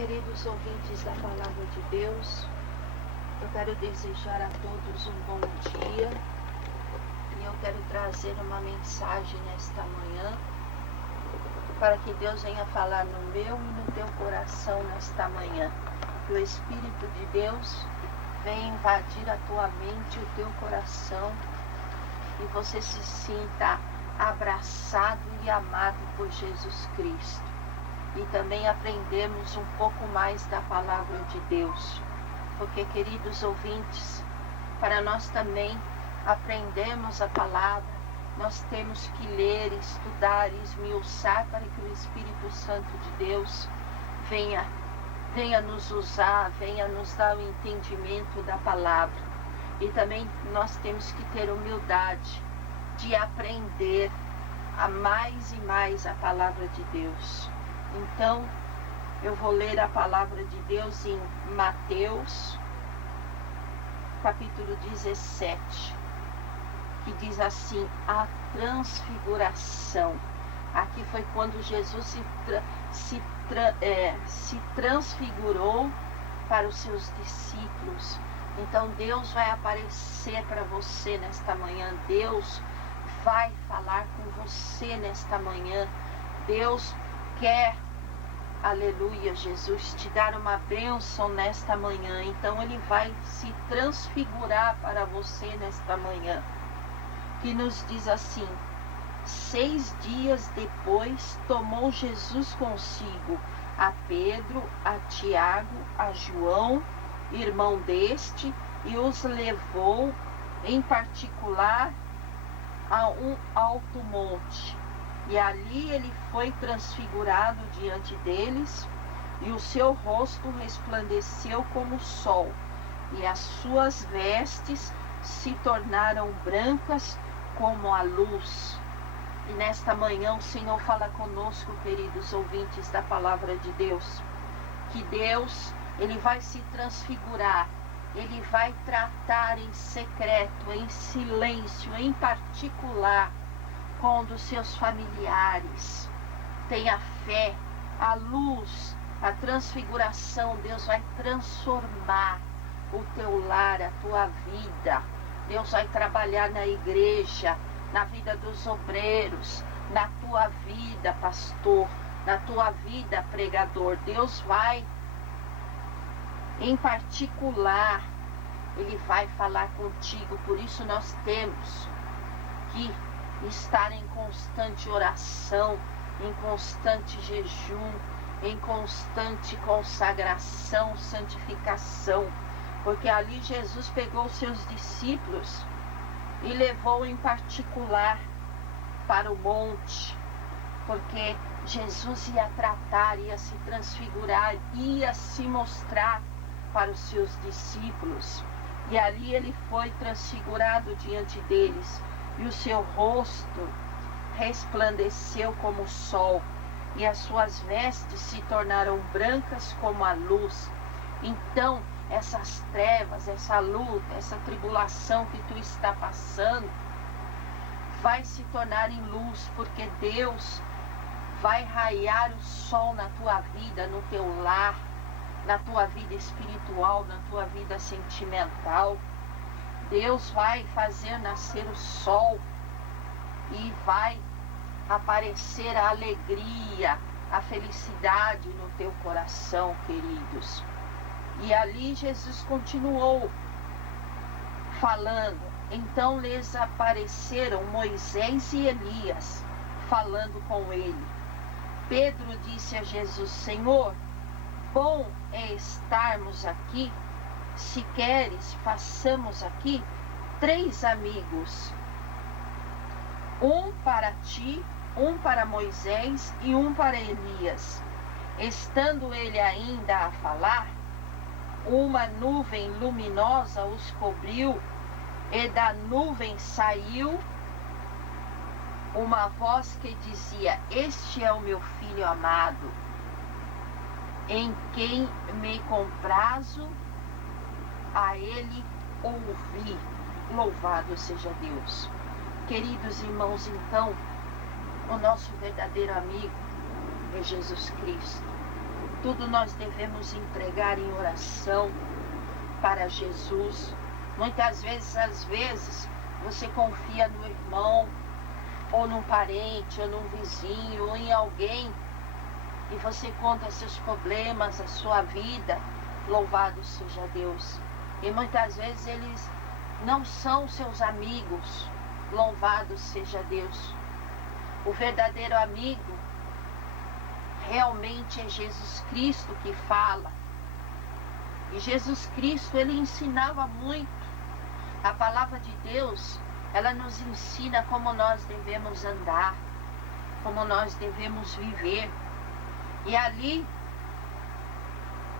Queridos ouvintes da Palavra de Deus, eu quero desejar a todos um bom dia e eu quero trazer uma mensagem nesta manhã para que Deus venha falar no meu e no teu coração nesta manhã. Que o Espírito de Deus venha invadir a tua mente e o teu coração e você se sinta abraçado e amado por Jesus Cristo. E também aprendemos um pouco mais da palavra de Deus. Porque, queridos ouvintes, para nós também aprendermos a palavra, nós temos que ler, estudar e esmiuçar para que o Espírito Santo de Deus venha nos usar, venha nos dar o entendimento da palavra. E também nós temos que ter humildade de aprender a mais e mais a palavra de Deus. Então, eu vou ler a palavra de Deus em Mateus, capítulo 17, que diz assim, a transfiguração. Aqui foi quando Jesus se transfigurou para os seus discípulos. Então, Deus vai aparecer para você nesta manhã. Deus vai falar com você nesta manhã. Deus quer, aleluia, Jesus, te dar uma bênção nesta manhã. Então ele vai se transfigurar para você nesta manhã. Que nos diz assim, 6 dias depois tomou Jesus consigo a Pedro, a Tiago, a João, irmão deste, e os levou em particular a um alto monte. E ali ele foi transfigurado diante deles, e o seu rosto resplandeceu como o sol, e as suas vestes se tornaram brancas como a luz. E nesta manhã o Senhor fala conosco, queridos ouvintes da palavra de Deus, que Deus, ele vai se transfigurar, ele vai tratar em secreto, em silêncio, em particular, com um dos seus familiares. Tenha fé, a luz, a transfiguração, Deus vai transformar o teu lar, a tua vida. Deus vai trabalhar na igreja, na vida dos obreiros, na tua vida, pastor, na tua vida, pregador. Deus vai, em particular, ele vai falar contigo. Por isso nós temos que estar em constante oração, em constante jejum, em constante consagração, santificação, porque ali Jesus pegou os seus discípulos e levou em particular para o monte, porque Jesus ia tratar, ia se transfigurar, ia se mostrar para os seus discípulos, e ali ele foi transfigurado diante deles. E o seu rosto resplandeceu como o sol, e as suas vestes se tornaram brancas como a luz. Então, essas trevas, essa luta, essa tribulação que tu está passando, vai se tornar em luz, porque Deus vai raiar o sol na tua vida, no teu lar, na tua vida espiritual, na tua vida sentimental. Deus vai fazer nascer o sol e vai aparecer a alegria, a felicidade no teu coração, queridos. E ali Jesus continuou falando. Então lhes apareceram Moisés e Elias, falando com ele. Pedro disse a Jesus, Senhor, bom é estarmos aqui. Se queres, façamos aqui 3 amigos, um para ti, um para Moisés e um para Elias. Estando ele ainda a falar, uma nuvem luminosa os cobriu, e da nuvem saiu uma voz que dizia, este é o meu filho amado, em quem me comprazo, a ele ouvi. Louvado seja Deus. Queridos irmãos, então, o nosso verdadeiro amigo é Jesus Cristo. tudo nós devemos entregar em oração para Jesus. Muitas vezes, às vezes, você confia no irmão, ou num parente, ou num vizinho, ou em alguém, e você conta seus problemas, a sua vida. Louvado seja Deus. E muitas vezes eles não são seus amigos. Louvado seja Deus. O verdadeiro amigo realmente é Jesus Cristo que fala. E Jesus Cristo, ele ensinava muito. A palavra de Deus, ela nos ensina como nós devemos andar, como nós devemos viver. E ali,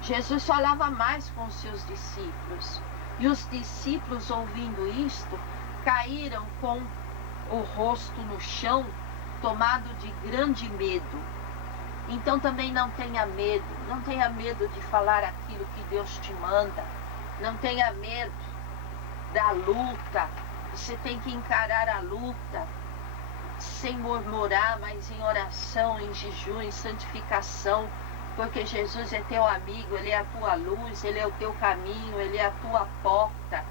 Jesus falava mais com os seus discípulos. E os discípulos, ouvindo isto, caíram com o rosto no chão, tomado de grande medo. Então também não tenha medo de falar aquilo que Deus te manda. Não tenha medo da luta. Você tem que encarar a luta sem murmurar, mas em oração, em jejum, em santificação, porque Jesus é teu amigo, Ele é a tua luz, Ele é o teu caminho, Ele é a tua porta,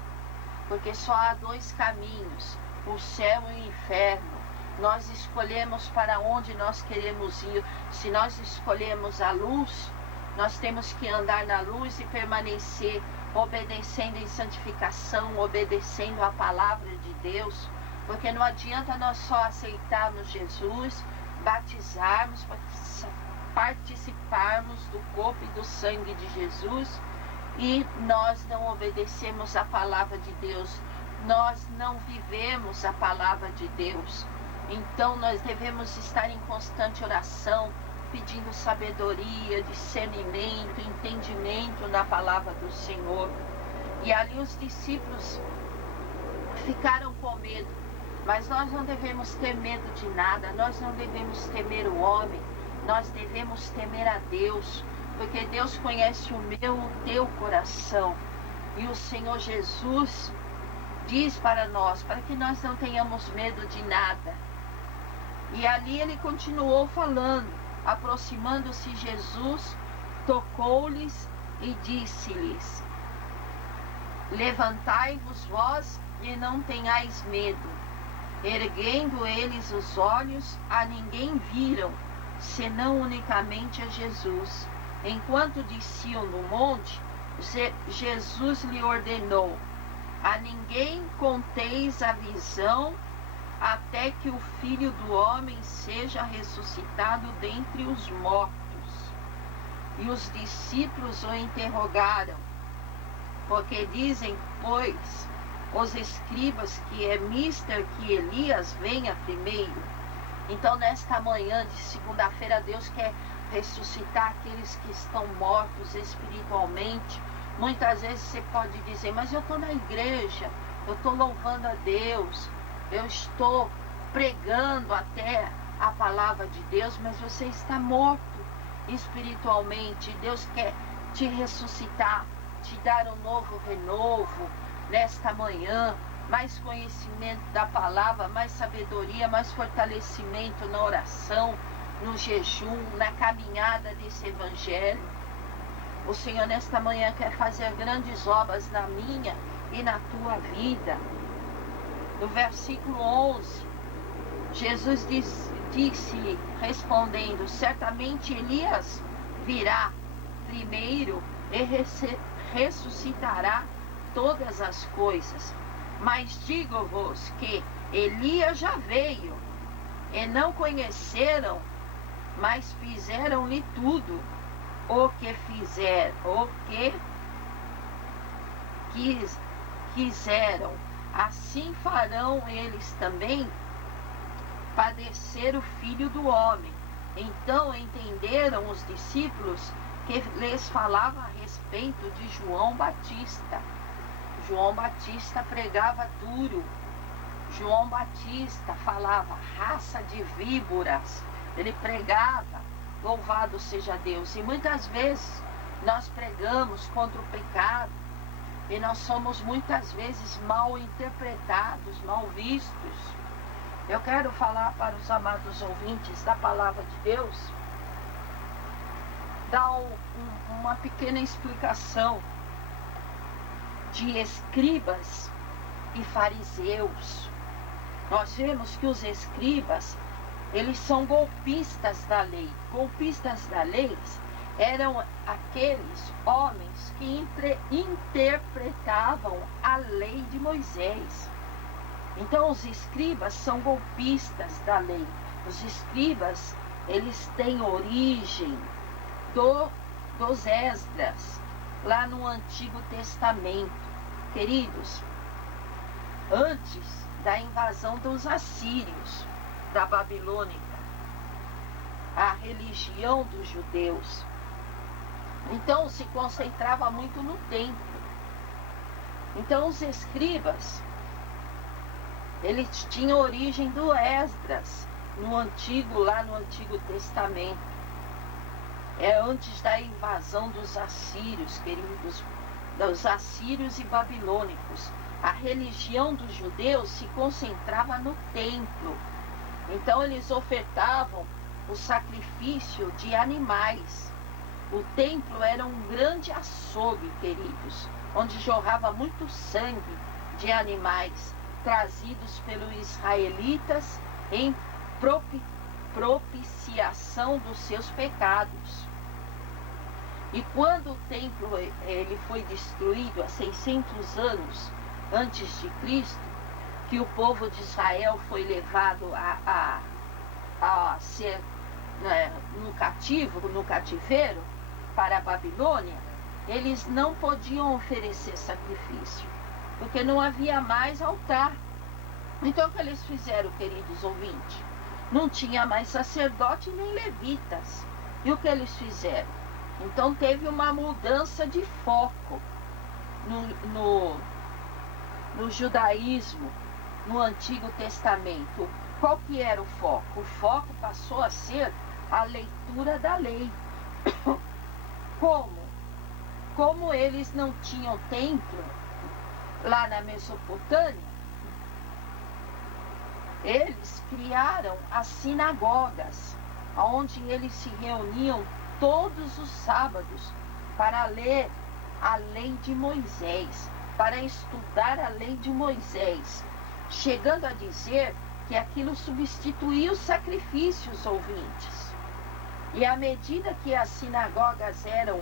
porque só há dois caminhos, o céu e o inferno. Nós escolhemos para onde nós queremos ir. Se nós escolhemos a luz, nós temos que andar na luz e permanecer obedecendo em santificação, obedecendo a palavra de Deus, porque não adianta nós só aceitarmos Jesus, batizarmos, participarmos do corpo e do sangue de Jesus e nós não obedecemos a palavra de Deus, nós não vivemos a palavra de Deus. Então nós devemos estar em constante oração, pedindo sabedoria, discernimento, entendimento na palavra do Senhor. E ali os discípulos ficaram com medo, mas nós não devemos ter medo de nada, nós não devemos temer o homem, nós devemos temer a Deus, porque Deus conhece o meu, o teu coração. E o Senhor Jesus diz para nós, para que nós não tenhamos medo de nada. E ali ele continuou falando, aproximando-se Jesus, tocou-lhes e disse-lhes: levantai-vos vós e não tenhais medo. Erguendo eles os olhos, a ninguém viram, senão unicamente a Jesus. Enquanto desciam no monte, Jesus lhe ordenou: a ninguém conteis a visão, até que o Filho do Homem seja ressuscitado dentre os mortos. E os discípulos o interrogaram, porque dizem, pois, os escribas que é mister que Elias venha primeiro. Então nesta manhã de segunda-feira Deus quer ressuscitar aqueles que estão mortos espiritualmente. Muitas vezes você pode dizer, mas eu estou na igreja, eu estou louvando a Deus, eu estou pregando até a palavra de Deus, mas você está morto espiritualmente. Deus quer te ressuscitar, te dar um novo renovo nesta manhã, mais conhecimento da palavra, mais sabedoria, mais fortalecimento na oração, no jejum, na caminhada desse evangelho. O Senhor nesta manhã quer fazer grandes obras na minha e na tua vida. No versículo 11, Jesus disse, respondendo, certamente Elias virá primeiro e ressuscitará todas as coisas. Mas digo-vos que Elias já veio, e não conheceram, mas fizeram-lhe tudo o que quiseram. Assim farão eles também padecer o Filho do Homem. Então entenderam os discípulos que lhes falava a respeito de João Batista. João Batista pregava duro. João Batista falava raça de víboras. Ele pregava, louvado seja Deus. E muitas vezes nós pregamos contra o pecado e nós somos muitas vezes mal interpretados, mal vistos. Eu quero falar para os amados ouvintes da palavra de Deus dar uma pequena explicação de escribas e fariseus. Nós vemos que os escribas, eles são golpistas da lei. Golpistas da lei eram aqueles homens que interpretavam a lei de Moisés. Então os escribas são golpistas da lei. Os escribas, eles têm origem dos Esdras, lá no Antigo Testamento. Queridos, antes da invasão dos assírios, da Babilônica, a religião dos judeus, então se concentrava muito no templo. Então os escribas, eles tinham origem do Esdras, lá no Antigo Testamento. É antes da invasão dos assírios, queridos, dos assírios e babilônicos. A religião dos judeus se concentrava no templo. Então eles ofertavam o sacrifício de animais. O templo era um grande açougue, queridos, onde jorrava muito sangue de animais trazidos pelos israelitas em propiciação dos seus pecados. E quando o templo ele foi destruído há 600 anos antes de Cristo, que o povo de Israel foi levado a ser no cativeiro para a Babilônia, eles não podiam oferecer sacrifício, porque não havia mais altar. Então o que eles fizeram, queridos ouvintes? Não tinha mais sacerdote nem levitas. E o que eles fizeram? Então teve uma mudança de foco no judaísmo, no Antigo Testamento. Qual que era o foco? O foco passou a ser a leitura da lei. Como eles não tinham templo lá na Mesopotâmia, eles criaram as sinagogas, onde eles se reuniam todos os sábados para ler a lei de Moisés, para estudar a lei de Moisés, chegando a dizer que aquilo substituía os sacrifícios, ouvintes. E à medida que as sinagogas eram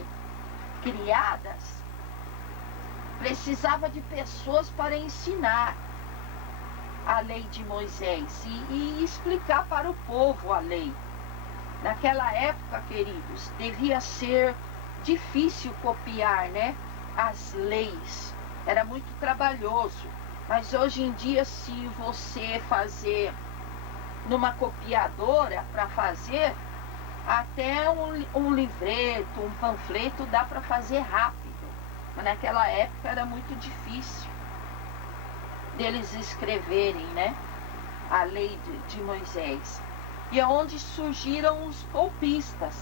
criadas, precisava de pessoas para ensinar a lei de Moisés e explicar para o povo a lei. Naquela época, queridos, devia ser difícil copiar, as leis. Era muito trabalhoso. Mas hoje em dia, se você fazer numa copiadora para fazer, até um livreto, um panfleto dá para fazer rápido. Mas naquela época era muito difícil deles escreverem, a lei de Moisés. E é onde surgiram os golpistas.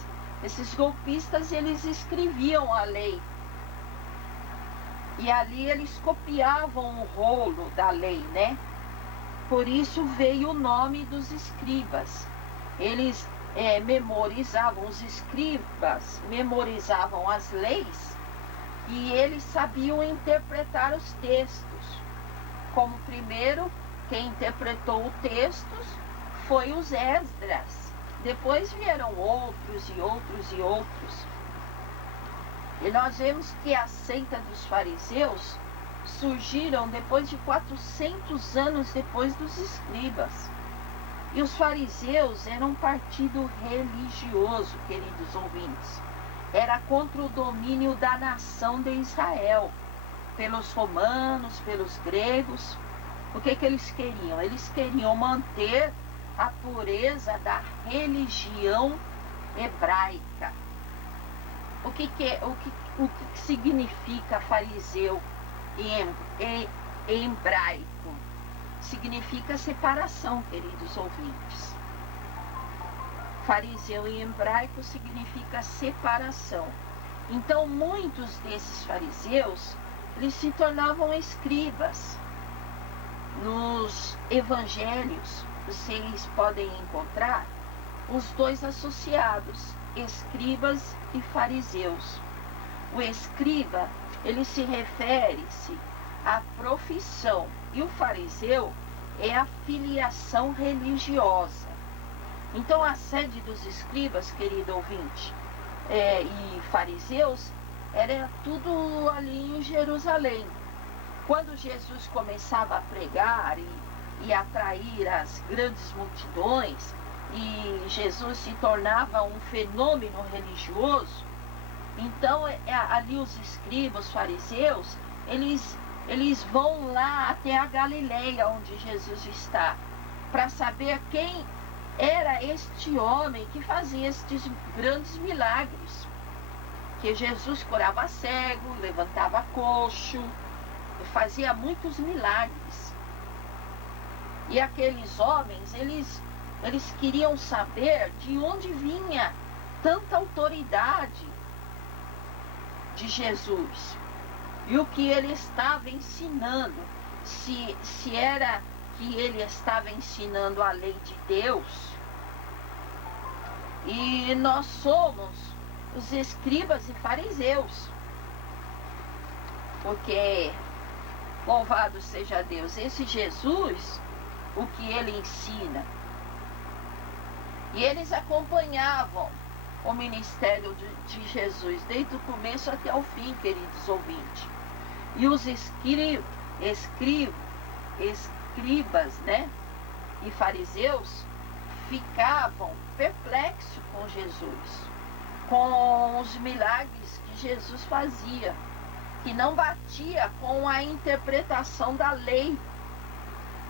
Esses golpistas, eles escreviam a lei. E ali eles copiavam o rolo da lei, Por isso veio o nome dos escribas. Eles os escribas memorizavam as leis e eles sabiam interpretar os textos. Como primeiro, quem interpretou os textos foi os Esdras. Depois vieram outros e outros e outros. E nós vemos que a seita dos fariseus surgiram depois de 400 anos depois dos escribas. E os fariseus eram um partido religioso, queridos ouvintes. Era contra o domínio da nação de Israel, pelos romanos, pelos gregos. O que eles queriam? Eles queriam manter a pureza da religião hebraica. O que significa fariseu em hebraico? Significa separação, queridos ouvintes. Fariseu em hebraico significa separação. Então, muitos desses fariseus, eles se tornavam escribas. Nos evangelhos, vocês podem encontrar os dois associados. escribas e fariseus. O escriba, ele se refere-se à profissão, e o fariseu é a filiação religiosa. Então a sede dos escribas, querido ouvinte, e fariseus, era tudo ali em Jerusalém. Quando Jesus começava a pregar e atrair as grandes multidões, e Jesus se tornava um fenômeno religioso, então ali os escribas, os fariseus, eles vão lá até a Galileia, onde Jesus está, para saber quem era este homem que fazia estes grandes milagres. Que Jesus curava cego, levantava coxo, fazia muitos milagres. E aqueles homens, eles queriam saber de onde vinha tanta autoridade de Jesus. E o que ele estava ensinando, se era que ele estava ensinando a lei de Deus. E nós somos os escribas e fariseus, porque, louvado seja Deus, esse Jesus, o que ele ensina, e eles acompanhavam o ministério de Jesus desde o começo até o fim, queridos ouvintes. E os escribas, né, e fariseus ficavam perplexos com Jesus, com os milagres que Jesus fazia, que não batia com a interpretação da lei.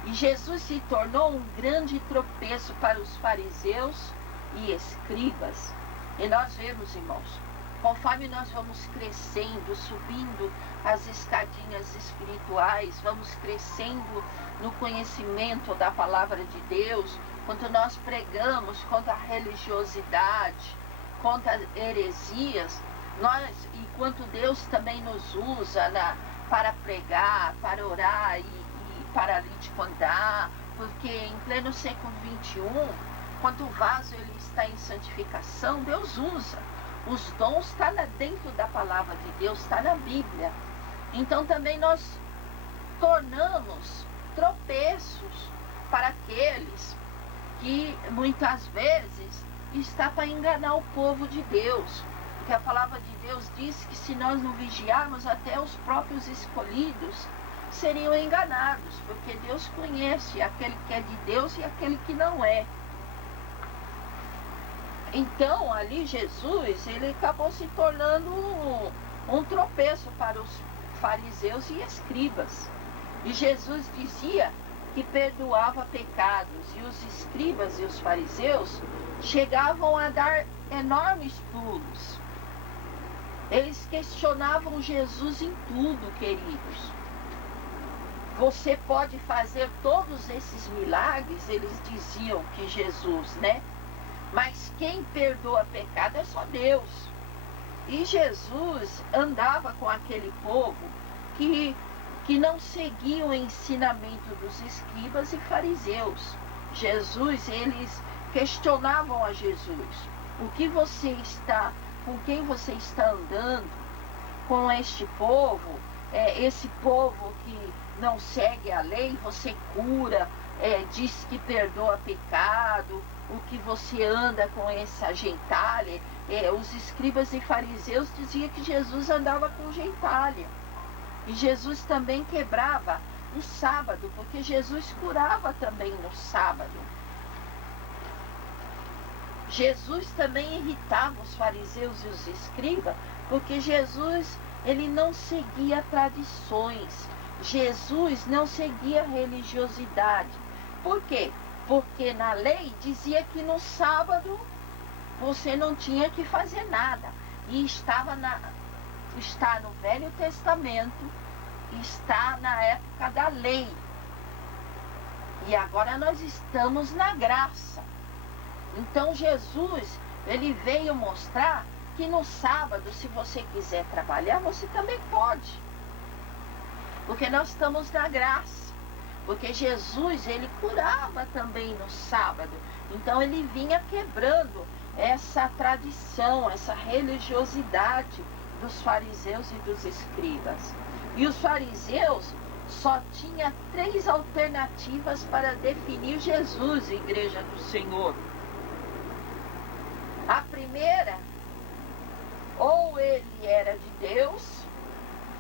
E Jesus se tornou um grande tropeço para os fariseus e escribas. E nós vemos, irmãos, conforme nós vamos crescendo, subindo as escadinhas espirituais, vamos crescendo no conhecimento da palavra de Deus, quando nós pregamos contra a religiosidade, contra heresias, enquanto Deus também nos usa para pregar, para orar e paralítico andar, porque em pleno século XXI, quando o vaso ele está em santificação, Deus usa. Os dons estão dentro da palavra de Deus, está na Bíblia. Então também nós tornamos tropeços para aqueles que muitas vezes está para enganar o povo de Deus. Porque a palavra de Deus diz que se nós não vigiarmos, até os próprios escolhidos seriam enganados, porque Deus conhece aquele que é de Deus e aquele que não é. Então ali Jesus, ele acabou se tornando um tropeço para os fariseus e escribas. E Jesus dizia que perdoava pecados, e os escribas e os fariseus chegavam a dar enormes pulos. Eles questionavam Jesus em tudo, queridos. Você pode fazer todos esses milagres, eles diziam que Jesus, né? Mas quem perdoa pecado é só Deus. E Jesus andava com aquele povo que não seguia o ensinamento dos escribas e fariseus. eles questionavam a Jesus. Com quem você está andando? Com este povo? Esse povo que não segue a lei, você cura, diz que perdoa pecado, o que você anda com essa gentalha. Os escribas e fariseus diziam que Jesus andava com gentalha. E Jesus também quebrava no sábado, porque Jesus curava também no sábado. Jesus também irritava os fariseus e os escribas, porque Jesus, ele não seguia tradições. Jesus não seguia religiosidade. Por quê? Porque na lei dizia que no sábado você não tinha que fazer nada. E está no Velho Testamento, está na época da lei. E agora nós estamos na graça. Então Jesus, ele veio mostrar que no sábado, se você quiser trabalhar, você também pode. Porque nós estamos na graça. Porque Jesus, ele curava também no sábado. Então ele vinha quebrando essa tradição, essa religiosidade dos fariseus e dos escribas. E os fariseus só tinham 3 alternativas para definir Jesus, igreja do Senhor. A primeira, ou ele era de Deus.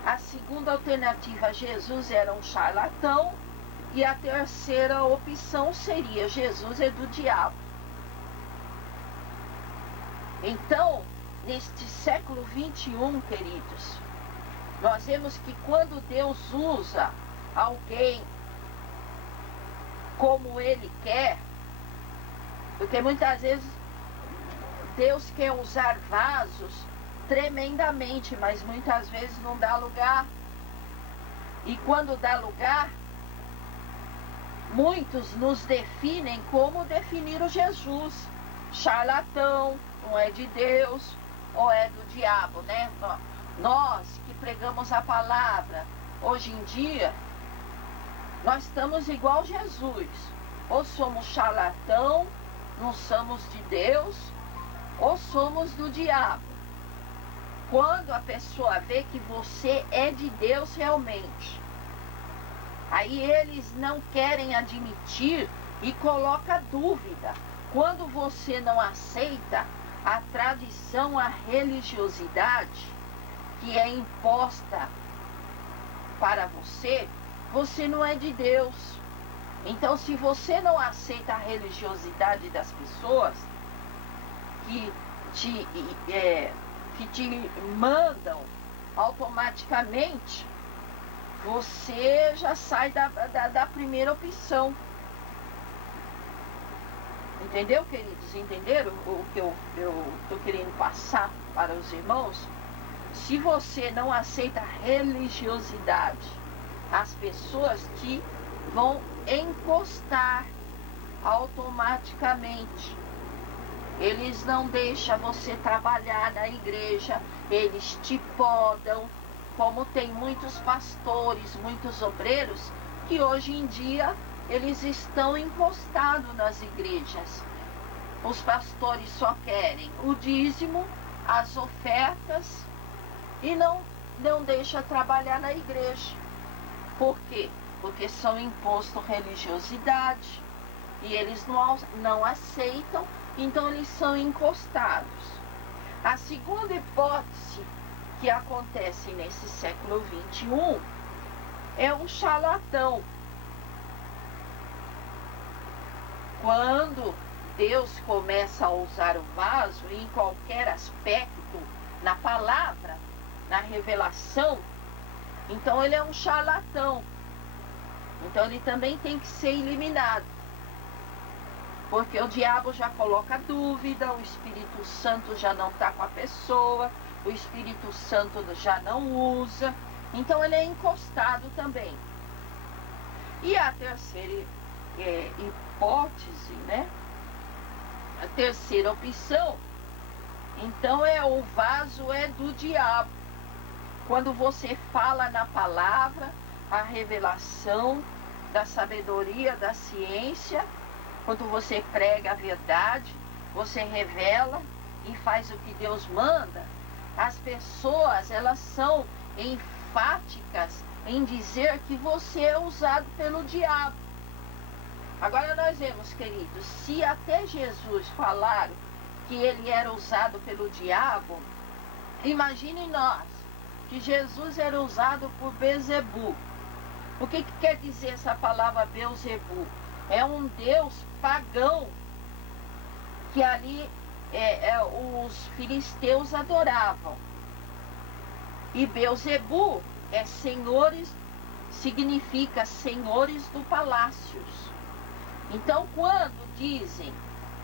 A segunda alternativa, Jesus era um charlatão. E a terceira opção seria, Jesus é do diabo. Então, neste século 21, queridos, nós vemos que quando Deus usa alguém como Ele quer, porque muitas vezes Deus quer usar vasos tremendamente, mas muitas vezes não dá lugar. E quando dá lugar, muitos nos definem como definiram Jesus. Charlatão, não é de Deus, ou é do diabo, né? Nós que pregamos a palavra, hoje em dia, nós estamos igual Jesus. Ou somos charlatão, não somos de Deus, ou somos do diabo. Quando a pessoa vê que você é de Deus realmente, aí eles não querem admitir e coloca dúvida. Quando você não aceita a tradição, a religiosidade que é imposta para você, você não é de Deus. Então, se você não aceita a religiosidade das pessoas que te mandam automaticamente, você já sai da primeira opção. Entendeu, queridos? Entenderam o que eu estou querendo passar para os irmãos? Se você não aceita a religiosidade, as pessoas te vão encostar automaticamente. Eles não deixam você trabalhar na igreja, eles te podam, como tem muitos pastores, muitos obreiros, que hoje em dia eles estão encostados nas igrejas. Os pastores só querem o dízimo, as ofertas e não deixam trabalhar na igreja. Por quê? Porque são imposto religiosidade e eles não aceitam, então eles são encostados. A segunda hipótese que acontece nesse século 21 é um charlatão. Quando Deus começa a usar o vaso em qualquer aspecto, na palavra, na revelação, então ele é um charlatão. Então ele também tem que ser eliminado. Porque o diabo já coloca dúvida, o Espírito Santo já não está com a pessoa, o Espírito Santo já não usa, então ele é encostado também. E a terceira hipótese, né? A terceira opção, então o vaso é do diabo. Quando você fala na palavra, a revelação da sabedoria, da ciência, quando você prega a verdade, você revela e faz o que Deus manda, as pessoas, elas são enfáticas em dizer que você é usado pelo diabo. Agora nós vemos, queridos, se até Jesus falaram que ele era usado pelo diabo, imagine nós, que Jesus era usado por Beelzebu. O que quer dizer essa palavra Beelzebu? É um deus pagão que ali os filisteus adoravam. E Beelzebu significa senhores do palácios. Então, quando dizem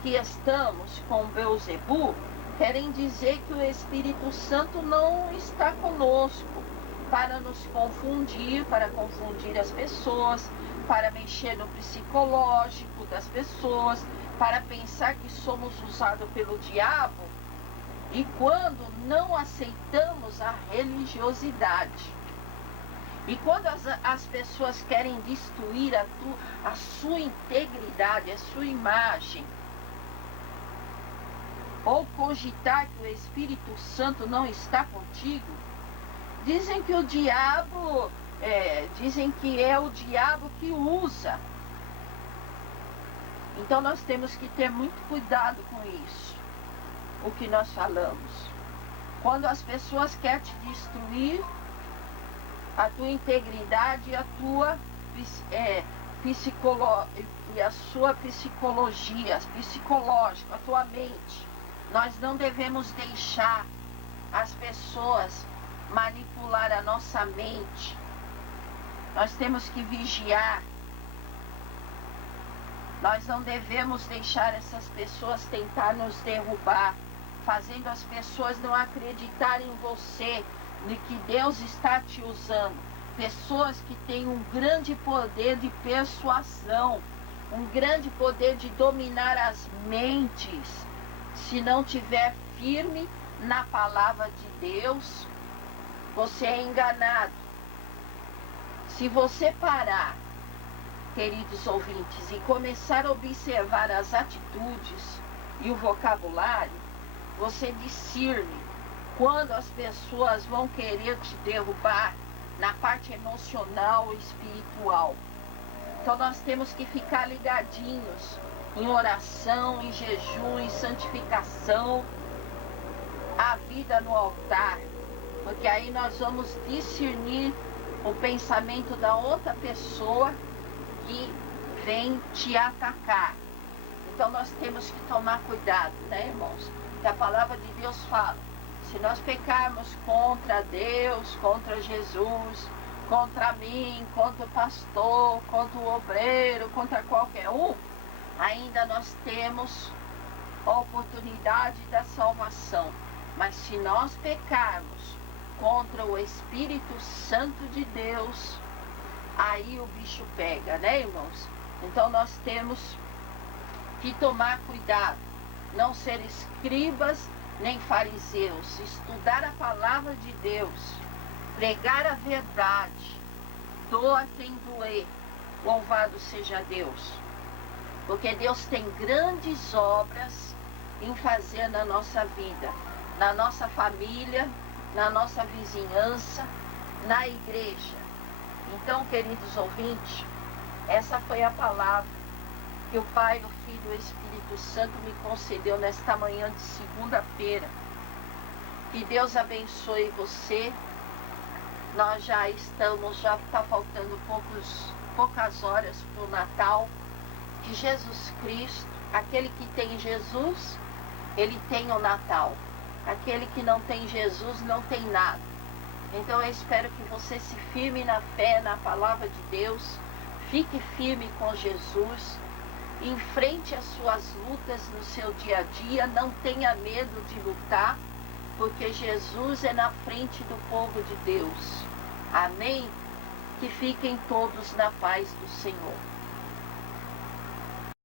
que estamos com Beelzebu, querem dizer que o Espírito Santo não está conosco para nos confundir, para confundir as pessoas, para mexer no psicológico das pessoas, para pensar que somos usados pelo diabo, e quando não aceitamos a religiosidade. E quando as pessoas querem destruir a sua integridade, a sua imagem, ou cogitar que o Espírito Santo não está contigo? Dizem que o diabo, dizem que é o diabo que usa. Então nós temos que ter muito cuidado com isso, o que nós falamos. Quando as pessoas querem te destruir, a tua integridade e a tua psicologia, psicológica, a tua mente. Nós não devemos deixar as pessoas manipular a nossa mente. Nós temos que vigiar. Nós não devemos deixar essas pessoas tentar nos derrubar, fazendo as pessoas não acreditarem em você, de que Deus está te usando. Pessoas que têm um grande poder de persuasão, um grande poder de dominar as mentes. Se não tiver firme na palavra de Deus, você é enganado. Se você parar, queridos ouvintes, e começar a observar as atitudes e o vocabulário, você discerne quando as pessoas vão querer te derrubar na parte emocional e espiritual. Então nós temos que ficar ligadinhos em oração, em jejum, em santificação, a vida no altar, porque aí nós vamos discernir o pensamento da outra pessoa que vem te atacar. Então nós temos que tomar cuidado, né, irmãos? Que a palavra de Deus fala, se nós pecarmos contra Deus, contra Jesus, contra mim, contra o pastor, contra o obreiro, contra qualquer um, ainda nós temos a oportunidade da salvação. Mas se nós pecarmos contra o Espírito Santo de Deus, aí o bicho pega, né, irmãos? Então nós temos que tomar cuidado, não ser escribas nem fariseus, estudar a palavra de Deus, pregar a verdade, doa quem doer, louvado seja Deus. Porque Deus tem grandes obras em fazer na nossa vida, na nossa família, na nossa vizinhança, na igreja. Então, queridos ouvintes, essa foi a palavra que o Pai, o Filho e o Espírito Santo me concedeu nesta manhã de segunda-feira. Que Deus abençoe você. Nós já está faltando poucas horas para o Natal. Que Jesus Cristo, aquele que tem Jesus, ele tem o Natal. Aquele que não tem Jesus não tem nada. Então eu espero que você se firme na fé, na palavra de Deus. Fique firme com Jesus. Enfrente as suas lutas no seu dia a dia. Não tenha medo de lutar, porque Jesus é na frente do povo de Deus. Amém? Que fiquem todos na paz do Senhor.